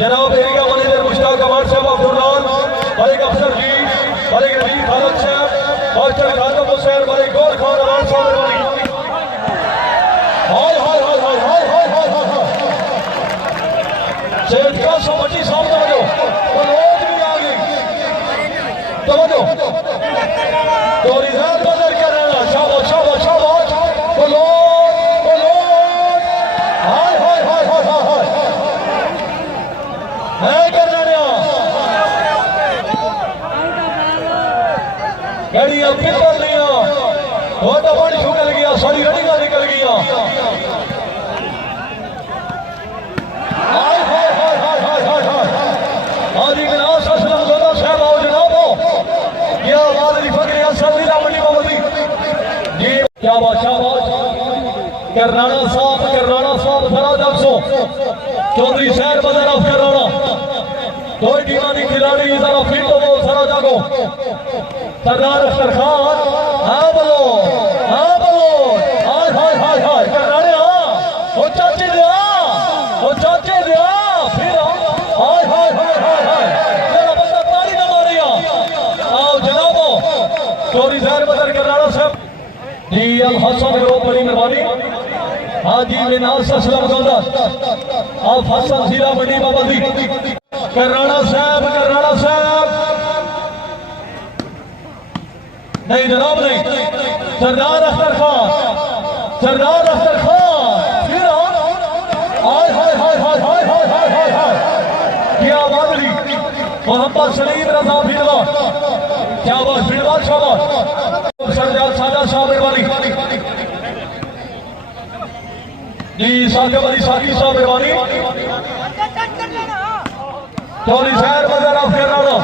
जनाब area manager Mushtaq Ahmad साहब अब्दुल्लाह मलिक अफसर जी मलिक रजीब खालद साहब मास्टर खादम हुसैन मलिक गौर खान अवान साहब मलिक हाय हाय हाय हाय हाय हाय हाय हाय सेठ का समझी साहब तवज्जो वो लोग भी आ गए तवज्जो तो रिजल्ट बदल कर रहा शाबाश शाबाश शाबाश वो लोग हाय हाय हाय हाय हाय हाय गाड़ियां निकल लिया छोटा पानी निकल गया सारी रनिंगा निकल गया हाय हाय हाय हाय हाय हाय हाय हाजी गिलास असलम जोधा साहब आओ जनाबो ये आवाज नहीं फकरे असर लीला मंडी मोहम्मदी जी क्या बात करनाना साहब जरा जलसो चौधरी शहर बाजार ऑफ करनाना दो टीमानी खिलाड़ी जरा फिट हो जरा जागो सरदार अख्तर खान हाँ बोलो हाय हाय हाय हाय करनाने वो चाचे दिया फिर हाय हाय हाय हाय हाय जरा बंदा ताली ना मारिया आओ जनाबो चोरी शहर बाजार करनाना साहब जी अल हसन रो बड़ी मेहरबानी हाजी विनाश असलम गौदा आप हसन सीरा मंडी बाबा करनाना साहब नहीं जनाब नहीं सरदार अख्तर खान फिर हाय हाय हाय हाय हाय हाय हाय हाय हाय क्या बादली मोहम्मद सलीम रजा फिरवा क्या बात फिरवा शाबाश सरदार सादा साहब मेहरबानी जी साकिब अली साकी साहब मेहरबानी चौधरी शहर बाजार ऑफ करनाना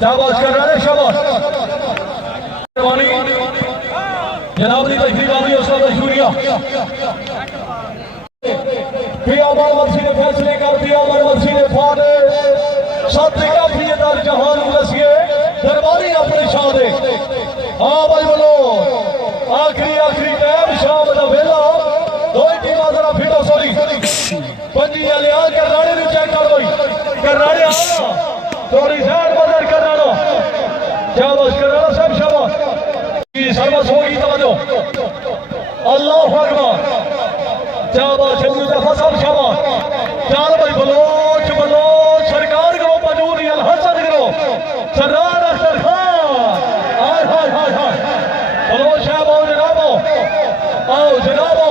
शाबाश करनाने शाबाश जनाब की तशरीफ आ गई उसका शुक्रिया पियामर मर्सी ने फैसले कर पियामर मर्सी ने फादे सत्य का प्रियदार जहान उलसिए दरबारी अपने शाह दे हाँ भाई बोलो आखिरी टाइम शाम का वेला दो टीम जरा फिटो सॉरी पंजी वाले आ करनाने भी चेक कर भाई करनाने चोरी शहर बाजार करनाना शाबाश करनाना सब शाबाश सर्वस होगी तवज्जो अल्लाहु अकबर शाबाश शम्मी दफा सब शाबाश चाल भाई बलोच सरकार करो मजूरी अल हसन करो सरदार अख्तर खान हाय हाय हाय हाय बलोच साहब आओ जनाबो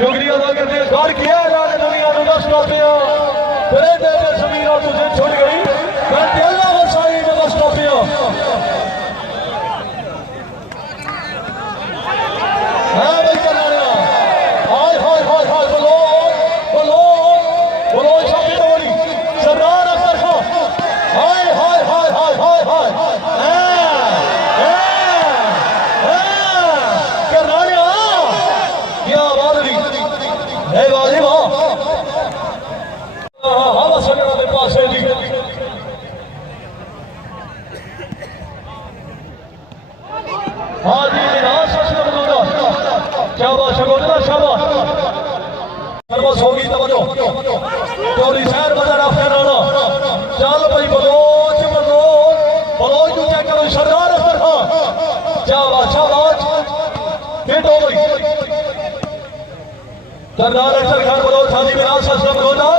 शुक्रिया अदा करते हैं गौर किया राज दुनिया को दस टॉफियां तेरे तेरे समीरा तुझे छोड़ गई मैं अल्लाह वसाई में 10 टॉफियां हाँ भाई करनाना हाय हाय हाय हाय बोलो छापी तोड़ी सरदार अख्तर खान हाय हाय हाय हाय हाय हाय करनाना क्या आवाज है बाजी वाह हवा सगरा के पास है जी हाँ जी विनाश असलम शाबाश शगोदरा शाबाश सर्वस होगी तवज्जो चोरी शहर बाजार ऑफ करनाना चल भाई बलोच तू चेक करो सरदार अख्तर खान शाबाश फिट हो गई सरदार अख्तर खान बलोच हाजी विनाश असलम गोदा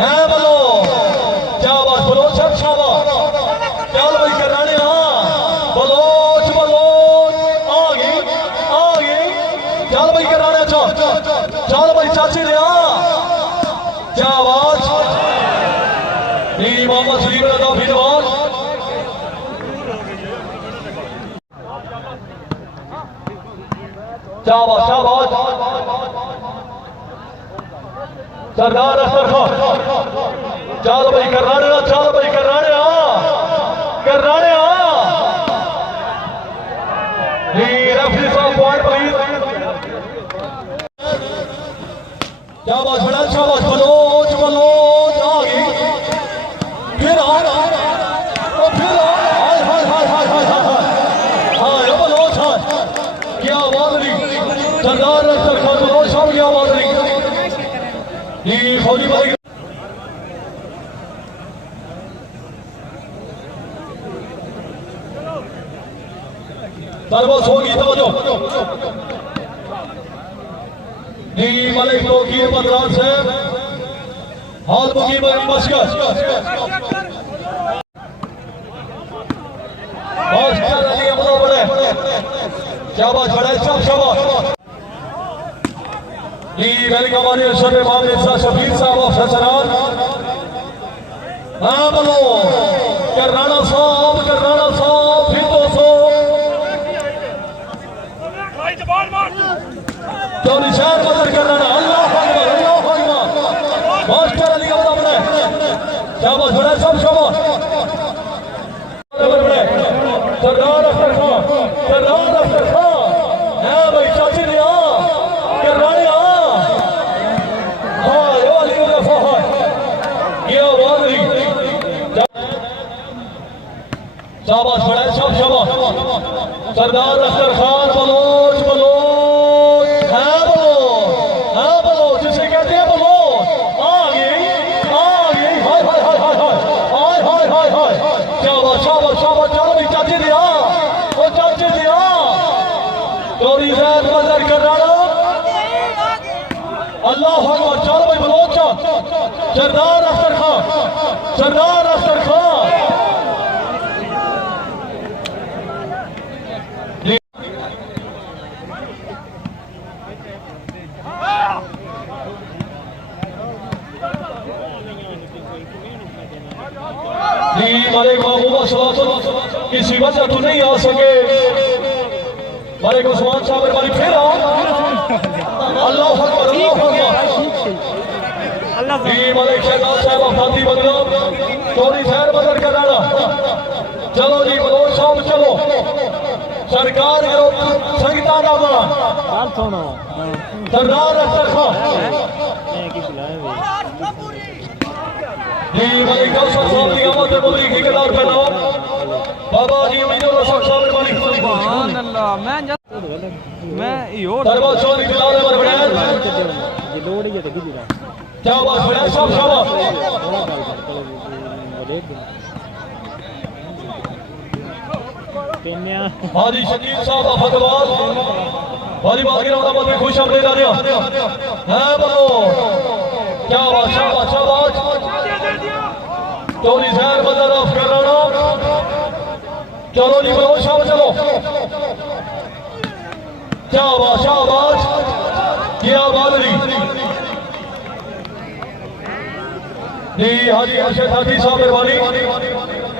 है बोलो शाबाश बलोच सब शाबाश चल भाई करनाने चल भाई कराने चल भाई चाची दे क्या आवाज मोहम्मद सलीम रजा फिरवान शाबाश सरदार अख्तर खान चल भाई करनाने रेफरी साहब पॉइंट प्लीज क्या बात बड़ा शाबाश बलोच बलोच आ गई फिर फिर हाय हाय हाय हाय हाय हाय हाय बलोच हाय क्या आवाज रही सरदार अख्तर खान बलोच साहब की आवाज रही ये फौजी भाई तरबस होगी तवज्जो दी मलिक तौकीर मद्रास से हाल मुकीम मशकत मास्टर अली अब्दुल बड़े शाबाश बड़े सब शाबाश दी रैली कमानी अरशद मामले सा शफीक साहब ऑफ ससरान हां बोलो करनाना साहब फिर 200 तो निशान बदल करना अल्लाह अकबर मास्टर अली अब्दुल बड़े शाबाश बड़े सब शाबाश सरदार अख्तर खान है भाई चाची ने करनाने हाँ यो अली फहद ये आवाज रही शाबाश बड़े सब शाबाश सरदार अख्तर खान बलोच जिसे कहते हैं बलोच आ गई हाय हाय हाय शाबाश चलो भी चाची दिया तोरी जैद मजर कर रहा अल्लाह अकबर चलो भाई बलोच सरदार अख्तर खान मालिक महबूबा किसी वजह तो नहीं आ सके मालिक उस्मान साहब मालिक फिर आओ अल्लाह अकबर मालिक शहजाद साहब फाती बदला चोरी शहर बदल कर डाला चलो जी बलोच साहब चलो सरकार संगीता नामा सरदार अख्तर खान जी मालिक कौशल साहब की आमद बोली की कदार करना बाबा जी उम्मीदों साहब मालिक सुभान अल्लाह मैं योर दरबार चोरी दिलाने पर बड़ा ये लोड ही है तो बिजी क्या बात है सब शाबाश हाजी शकील साहब फतवाल वाली बात के रौदा में खुश आमदीद आ रहा है बोलो क्या बात शाबाश चोरी शहर बदल ऑफ कर रहा चलो जी बोलो शाबाश चलो क्या शाबाश ये आवाज रही जी हाजी अरशद हाथी साहब मेहरबानी